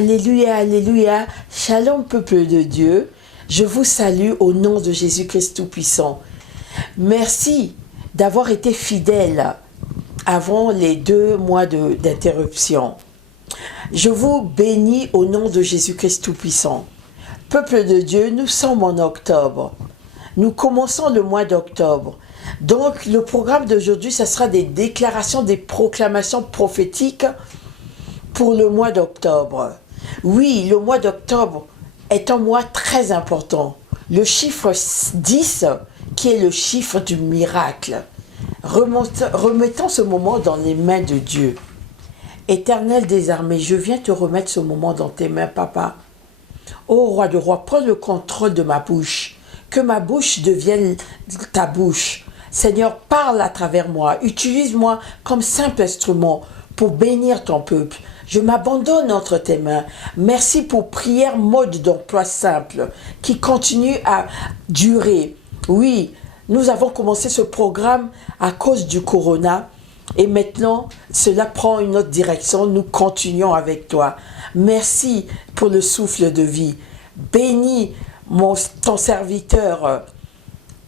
Alléluia, alléluia. Shalom, peuple de Dieu. Je vous salue au nom de Jésus-Christ Tout-Puissant. Merci d'avoir été fidèle avant les 2 mois d'interruption. Je vous bénis au nom de Jésus-Christ Tout-Puissant. Peuple de Dieu, nous sommes en octobre. Nous commençons le mois d'octobre. Donc, le programme d'aujourd'hui, ce sera des déclarations, des proclamations prophétiques pour le mois d'octobre. Oui, le mois d'octobre est un mois très important. Le chiffre 10, qui est le chiffre du miracle. Remettons ce moment dans les mains de Dieu. Éternel des armées, je viens te remettre ce moment dans tes mains, papa. Ô roi de rois, prends le contrôle de ma bouche. Que ma bouche devienne ta bouche. Seigneur, parle à travers moi. Utilise-moi comme simple instrument pour bénir ton peuple. Je m'abandonne entre tes mains. Merci pour prière mode d'emploi simple qui continue à durer. Oui, nous avons commencé ce programme à cause du corona et maintenant cela prend une autre direction. Nous continuons avec toi. Merci pour le souffle de vie. Bénis ton serviteur,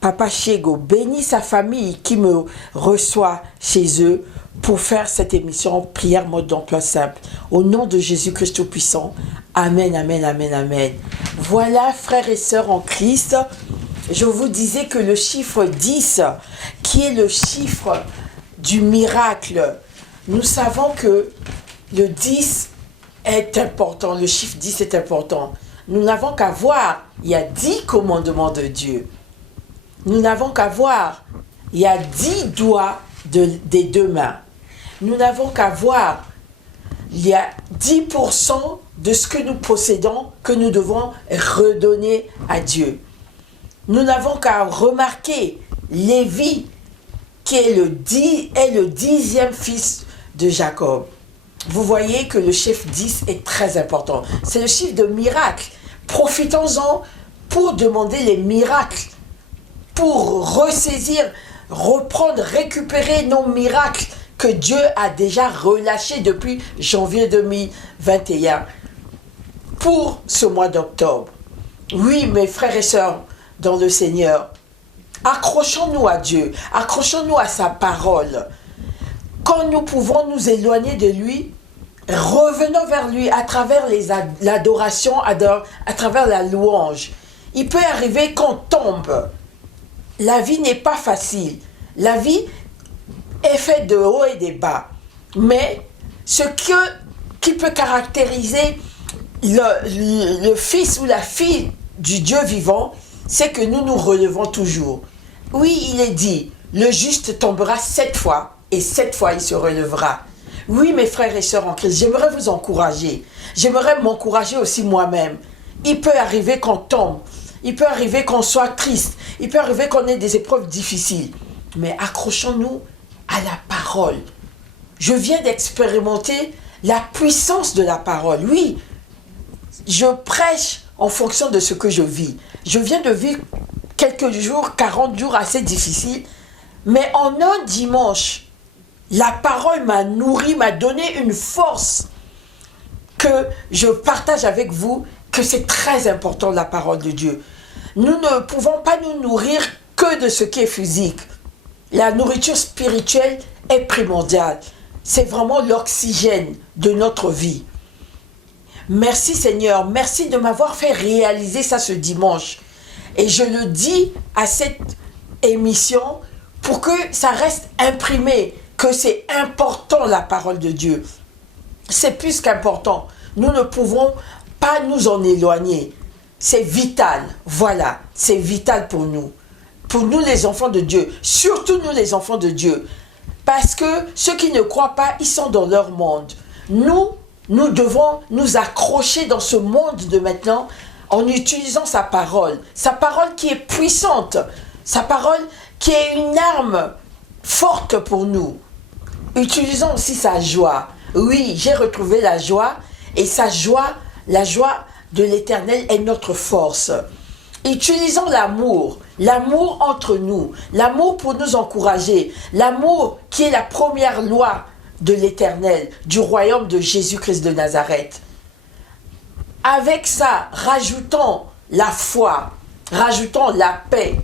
Papa Chego. Bénis sa famille qui me reçoit chez eux pour faire cette émission prière mode d'emploi simple. Au nom de Jésus-Christ Tout-Puissant. Amen, amen, amen, amen. Voilà, frères et sœurs en Christ, je vous disais que le chiffre 10, qui est le chiffre du miracle, nous savons que le 10 est important, le chiffre 10 est important. Nous n'avons qu'à voir, il y a 10 commandements de Dieu. Nous n'avons qu'à voir, il y a 10 doigts des 2 mains. Nous n'avons qu'à voir, il y a 10% de ce que nous possédons que nous devons redonner à Dieu. Nous n'avons qu'à remarquer Lévi, qui est le 10e fils de Jacob. Vous voyez que le chiffre 10 est très important. C'est le chiffre de miracle. Profitons-en pour demander les miracles, pour ressaisir, reprendre, récupérer nos miracles que Dieu a déjà relâchés depuis janvier 2021 pour ce mois d'octobre. Oui, mes frères et sœurs dans le Seigneur, accrochons-nous à Dieu, accrochons-nous à sa parole. Quand nous pouvons nous éloigner de lui, revenons vers lui à travers l'adoration, à travers la louange. Il peut arriver qu'on tombe. La vie n'est pas facile. La vie est faite de hauts et de bas. Mais ce qui peut caractériser le fils ou la fille du Dieu vivant, c'est que nous nous relevons toujours. Oui, il est dit, le juste tombera 7 fois et 7 fois il se relèvera. Oui, mes frères et sœurs en Christ, j'aimerais vous encourager. J'aimerais m'encourager aussi moi-même. Il peut arriver qu'on tombe. Il peut arriver qu'on soit triste. Il peut arriver qu'on ait des épreuves difficiles. Mais accrochons-nous à la parole. Je viens d'expérimenter la puissance de la parole. Oui, je prêche en fonction de ce que je vis. Je viens de vivre quelques jours, 40 jours assez difficiles. Mais en un dimanche, la parole m'a nourri, m'a donné une force que je partage avec vous, que c'est très important la parole de Dieu. Nous ne pouvons pas nous nourrir que de ce qui est physique. La nourriture spirituelle est primordiale. C'est vraiment l'oxygène de notre vie. Merci Seigneur, merci de m'avoir fait réaliser ça ce dimanche. Et je le dis à cette émission pour que ça reste imprimé, que c'est important la parole de Dieu. C'est plus qu'important. Nous ne pouvons pas nous en éloigner. C'est vital, voilà, c'est vital pour nous. Pour nous les enfants de Dieu, surtout nous les enfants de Dieu. Parce que ceux qui ne croient pas, ils sont dans leur monde. Nous devons nous accrocher dans ce monde de maintenant en utilisant sa parole qui est puissante, sa parole qui est une arme forte pour nous. Utilisons aussi sa joie. Oui, j'ai retrouvé la joie et sa joie, la joie de l'Éternel est notre force. Utilisons l'amour entre nous, l'amour pour nous encourager, l'amour qui est la première loi de l'Éternel, du royaume de Jésus-Christ de Nazareth. avec ça, rajoutons la foi, rajoutons la paix.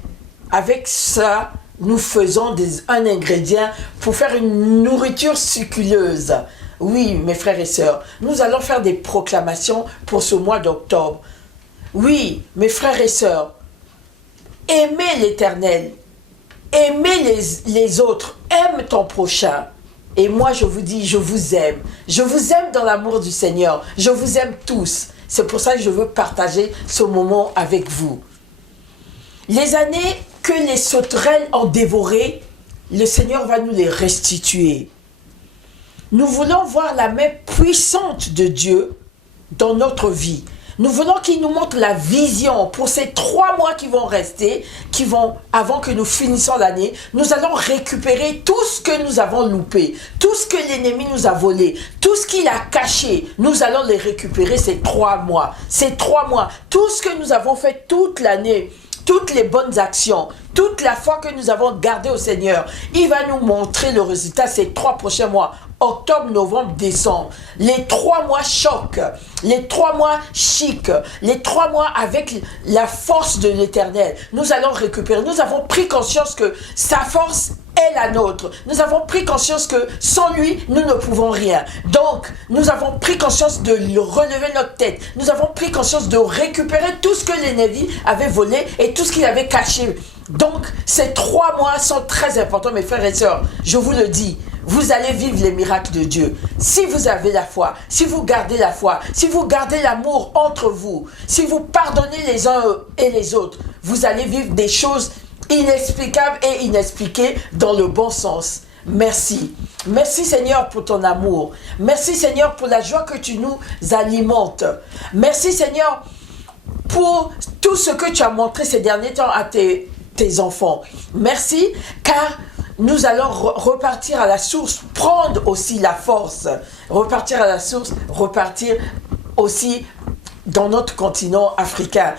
Avec ça, nous faisons un ingrédient pour faire une nourriture succuleuse. Oui, mes frères et sœurs, nous allons faire des proclamations pour ce mois d'octobre. Oui, mes frères et sœurs, aimez l'Éternel, aimez les autres, aime ton prochain. Et moi, je vous dis, je vous aime. Je vous aime dans l'amour du Seigneur. Je vous aime tous. C'est pour ça que je veux partager ce moment avec vous. Les années que les sauterelles ont dévorées, le Seigneur va nous les restituer. Nous voulons voir la main puissante de Dieu dans notre vie. Nous voulons qu'il nous montre la vision pour ces 3 mois qui vont rester, avant que nous finissions l'année. Nous allons récupérer tout ce que nous avons loupé, tout ce que l'ennemi nous a volé, tout ce qu'il a caché. Nous allons les récupérer ces 3 mois. Ces 3 mois, tout ce que nous avons fait toute l'année, toutes les bonnes actions, toute la foi que nous avons gardée au Seigneur, il va nous montrer le résultat ces 3 prochains mois. Octobre, novembre, décembre. Les 3 mois choc, les 3 mois chic, les 3 mois avec la force de l'Éternel. Nous allons récupérer. Nous avons pris conscience que sa force est la nôtre. Nous avons pris conscience que sans lui, nous ne pouvons rien. Donc, nous avons pris conscience de relever notre tête. Nous avons pris conscience de récupérer tout ce que l'ennemi avait volé et tout ce qu'il avait caché. Donc, ces 3 mois sont très importants, mes frères et sœurs. Je vous le dis. Vous allez vivre les miracles de Dieu. Si vous avez la foi, si vous gardez la foi, si vous gardez l'amour entre vous, si vous pardonnez les uns et les autres, vous allez vivre des choses inexplicables et inexpliquées dans le bon sens. Merci. Merci Seigneur pour ton amour. Merci Seigneur pour la joie que tu nous alimentes. Merci Seigneur pour tout ce que tu as montré ces derniers temps à tes enfants. Merci car nous allons repartir à la source, prendre aussi la force, repartir à la source, repartir aussi dans notre continent africain,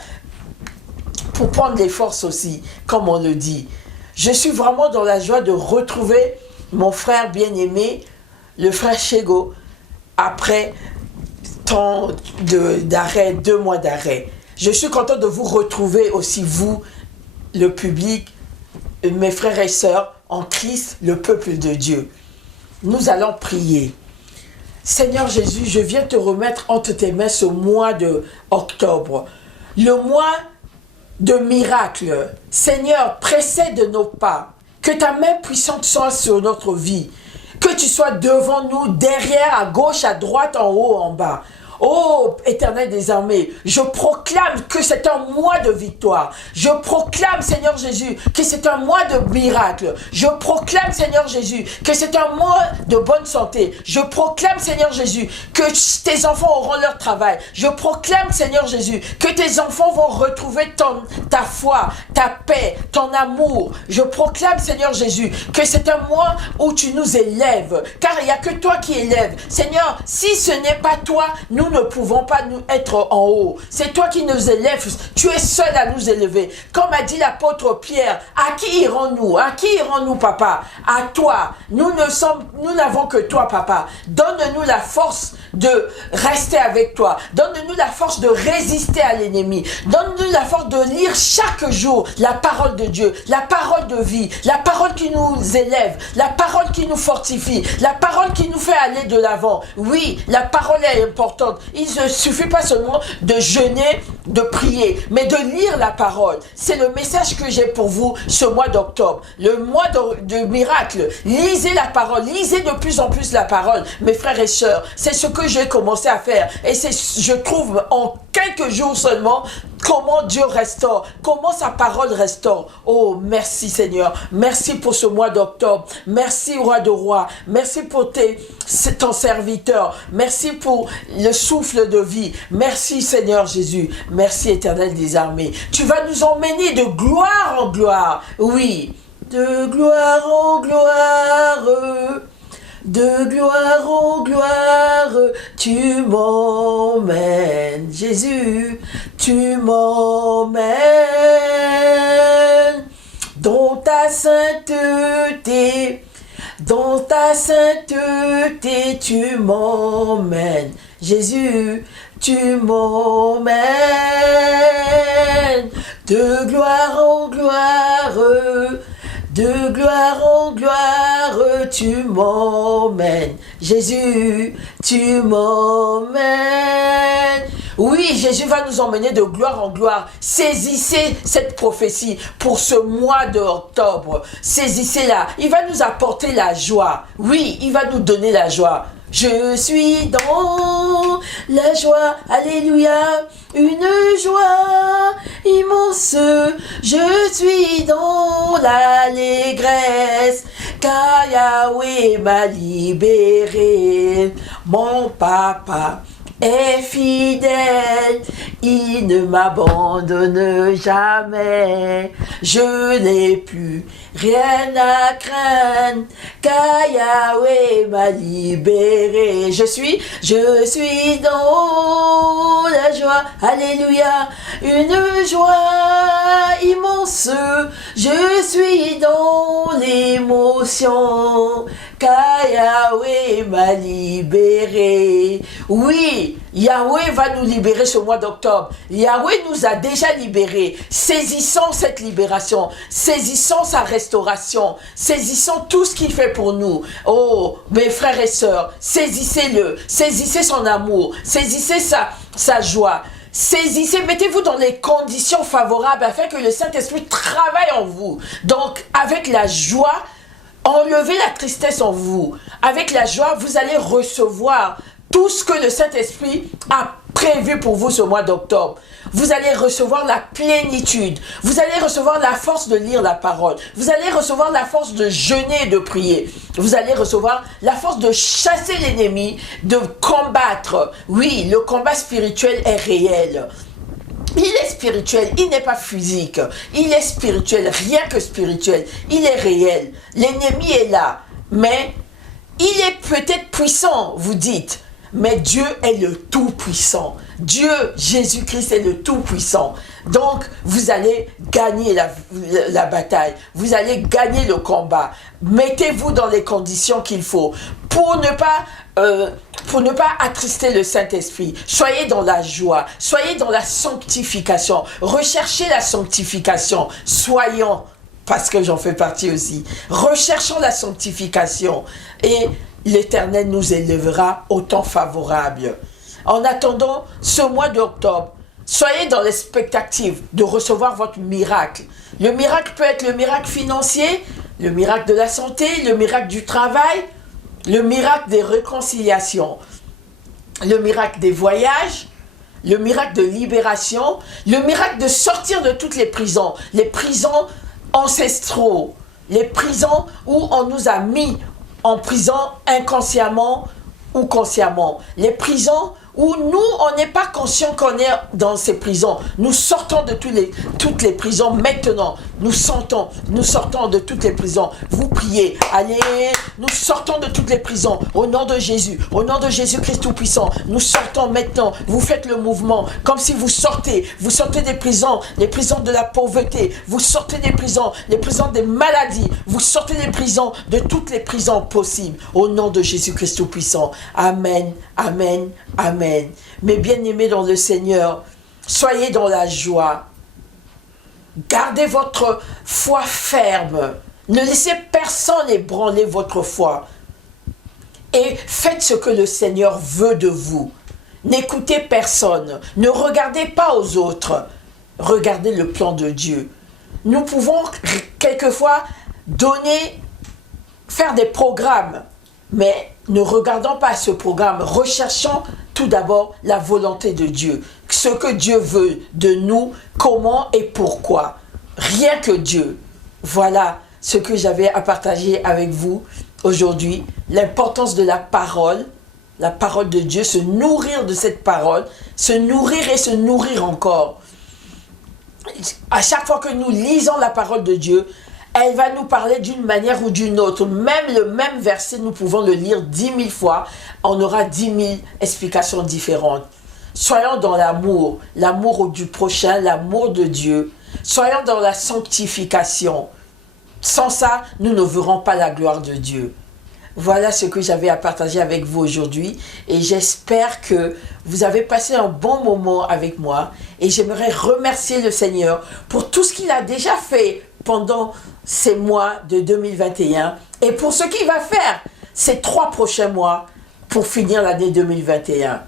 pour prendre les forces aussi, comme on le dit. Je suis vraiment dans la joie de retrouver mon frère bien-aimé, le frère Chego, après tant d'arrêt, 2 mois d'arrêt. Je suis content de vous retrouver aussi, vous, le public, mes frères et sœurs, en Christ, le peuple de Dieu. Nous allons prier. Seigneur Jésus, je viens te remettre entre tes mains ce mois de octobre. Le mois de miracles. Seigneur, précède nos pas. Que ta main puissante soit sur notre vie. Que tu sois devant nous, derrière, à gauche, à droite, en haut, en bas. Oh, Éternel des armées, je proclame que c'est un mois de victoire. Je proclame, Seigneur Jésus, que c'est un mois de miracle. Je proclame, Seigneur Jésus, que c'est un mois de bonne santé. Je proclame, Seigneur Jésus, que tes enfants auront leur travail. Je proclame, Seigneur Jésus, que tes enfants vont retrouver ta foi, ta paix, ton amour. Je proclame, Seigneur Jésus, que c'est un mois où tu nous élèves. Car il n'y a que toi qui élèves. Seigneur, si ce n'est pas toi, nous ne pouvons pas nous être en haut. C'est toi qui nous élèves. Tu es seul à nous élever. Comme a dit l'apôtre Pierre, à qui irons-nous? À qui irons-nous, papa? À toi. Nous n'avons que toi, papa. Donne-nous la force de rester avec toi. Donne-nous la force de résister à l'ennemi. Donne-nous la force de lire chaque jour la parole de Dieu, la parole de vie, la parole qui nous élève, la parole qui nous fortifie, la parole qui nous fait aller de l'avant. Oui, la parole est importante. Il ne suffit pas seulement de jeûner, de prier, mais de lire la parole. C'est le message que j'ai pour vous ce mois d'octobre. Le mois de miracle. Lisez la parole. Lisez de plus en plus la parole, mes frères et sœurs. C'est ce que j'ai commencé à faire. Et je trouve en quelques jours seulement comment Dieu restaure, comment sa parole restaure. Oh, merci Seigneur. Merci pour ce mois d'octobre. Merci Roi de Rois. Merci pour ton serviteur. Merci pour le souffle de vie. Merci Seigneur Jésus. Merci Éternel des armées. Tu vas nous emmener de gloire en gloire. Oui, de gloire en gloire. De gloire en gloire, tu m'emmènes, Jésus, tu m'emmènes dans ta sainteté, tu m'emmènes, Jésus, tu m'emmènes de gloire en gloire, de gloire en gloire, tu m'emmènes. Jésus, tu m'emmènes. Oui, Jésus va nous emmener de gloire en gloire. Saisissez cette prophétie pour ce mois d'octobre. Saisissez-la. Il va nous apporter la joie. Oui, il va nous donner la joie. Je suis dans la joie, alléluia, une joie immense. Je suis dans l'allégresse, car Yahweh m'a libéré. Mon papa est fidèle, il ne m'abandonne jamais. Je n'ai plus rien à craindre, car Yahweh m'a libéré. Je suis dans la joie, alléluia, une joie immense. Je suis dans l'émotion, car Yahweh m'a libéré. Oui, Yahweh va nous libérer ce mois d'octobre. Yahweh nous a déjà libérés. Saisissons cette libération. Saisissons sa restauration. Saisissons tout ce qu'il fait pour nous. Oh, mes frères et sœurs, saisissez-le. Saisissez son amour. Saisissez sa joie. Saisissez, mettez-vous dans les conditions favorables afin que le Saint-Esprit travaille en vous. Donc, avec la joie, enlevez la tristesse en vous. Avec la joie, vous allez recevoir tout ce que le Saint-Esprit a prévu pour vous ce mois d'octobre. Vous allez recevoir la plénitude. Vous allez recevoir la force de lire la parole. Vous allez recevoir la force de jeûner et de prier. Vous allez recevoir la force de chasser l'ennemi, de combattre. Oui, le combat spirituel est réel. Il est spirituel, il n'est pas physique. Il est spirituel, rien que spirituel. Il est réel. L'ennemi est là. Mais il est peut-être puissant, vous dites. Mais Dieu est le Tout-Puissant. Dieu, Jésus-Christ est le Tout-Puissant. Donc, vous allez gagner la bataille. Vous allez gagner le combat. Mettez-vous dans les conditions qu'il faut pour ne pas attrister le Saint-Esprit. Soyez dans la joie. Soyez dans la sanctification. Recherchez la sanctification. Soyons, parce que j'en fais partie aussi. Recherchons la sanctification. Et l'Éternel nous élèvera au temps favorable. En attendant ce mois d'octobre, soyez dans l'expectative de recevoir votre miracle. Le miracle peut être le miracle financier, le miracle de la santé, le miracle du travail, le miracle des réconciliations, le miracle des voyages, le miracle de libération, le miracle de sortir de toutes les prisons ancestraux, les prisons où on nous a mis en prison inconsciemment ou consciemment. Les prisons où nous, on n'est pas conscient qu'on est dans ces prisons. Nous sortons de toutes les prisons maintenant. Nous sortons de toutes les prisons. Vous priez, allez, nous sortons de toutes les prisons. Au nom de Jésus, au nom de Jésus-Christ Tout-Puissant, nous sortons maintenant. Vous faites le mouvement comme si vous sortez des prisons, les prisons de la pauvreté. Vous sortez des prisons, les prisons des maladies. Vous sortez des prisons, de toutes les prisons possibles. Au nom de Jésus-Christ Tout-Puissant. Amen, amen, amen. Mes bien-aimés dans le Seigneur, soyez dans la joie. Gardez votre foi ferme. Ne laissez personne ébranler votre foi. Et faites ce que le Seigneur veut de vous. N'écoutez personne. Ne regardez pas aux autres. Regardez le plan de Dieu. Nous pouvons quelquefois faire des programmes. Mais ne regardons pas ce programme. Recherchons tout d'abord la volonté de Dieu. Ce que Dieu veut de nous, comment et pourquoi. Rien que Dieu. Voilà ce que j'avais à partager avec vous aujourd'hui. L'importance de la parole de Dieu, se nourrir de cette parole, se nourrir et se nourrir encore. À chaque fois que nous lisons la parole de Dieu, elle va nous parler d'une manière ou d'une autre. Même le même verset, nous pouvons le lire 10 000 fois. On aura 10 000 explications différentes. Soyons dans l'amour du prochain, l'amour de Dieu. Soyons dans la sanctification. Sans ça, nous ne verrons pas la gloire de Dieu. Voilà ce que j'avais à partager avec vous aujourd'hui et j'espère que vous avez passé un bon moment avec moi et j'aimerais remercier le Seigneur pour tout ce qu'il a déjà fait pendant ces mois de 2021 et pour ce qu'il va faire ces 3 prochains mois pour finir l'année 2021.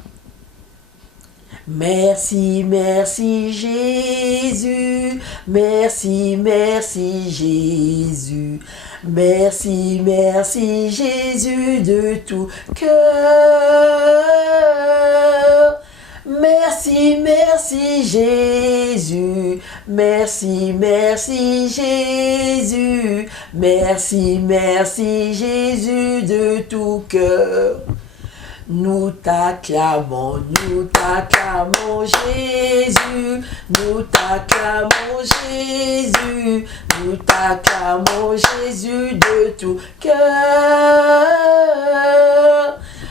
Merci, merci Jésus, merci, merci Jésus, merci, merci Jésus de tout cœur. Merci, merci Jésus, merci, merci Jésus, merci, merci Jésus de tout cœur. Nous t'acclamons Jésus, nous t'acclamons Jésus, nous t'acclamons Jésus de tout cœur.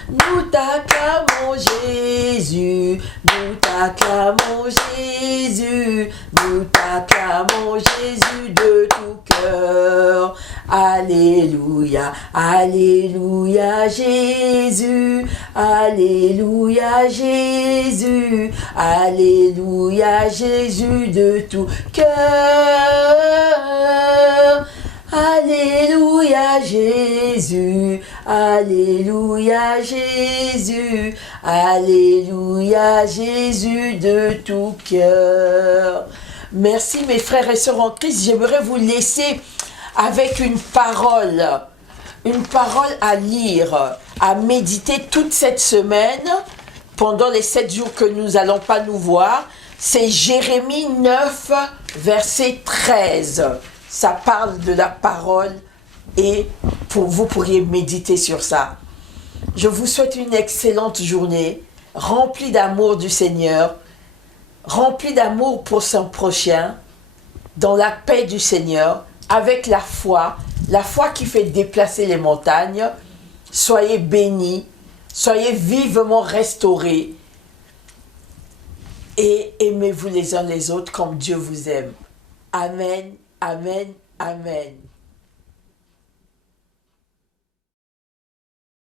Nous t'acclamons Jésus, nous t'acclamons Jésus, nous t'acclamons Jésus de tout cœur. Alléluia, Alléluia Jésus, Alléluia Jésus, Alléluia Jésus de tout cœur. Alléluia Jésus, Alléluia Jésus, Alléluia Jésus de tout cœur. Merci mes frères et sœurs en Christ, j'aimerais vous laisser avec une parole à lire, à méditer toute cette semaine, pendant les 7 jours que nous n'allons pas nous voir. C'est Jérémie 9, verset 13. Ça parle de la parole et vous pourriez méditer sur ça. Je vous souhaite une excellente journée, remplie d'amour du Seigneur, remplie d'amour pour son prochain, dans la paix du Seigneur, avec la foi qui fait déplacer les montagnes. Soyez bénis, soyez vivement restaurés et aimez-vous les uns les autres comme Dieu vous aime. Amen, amen, amen.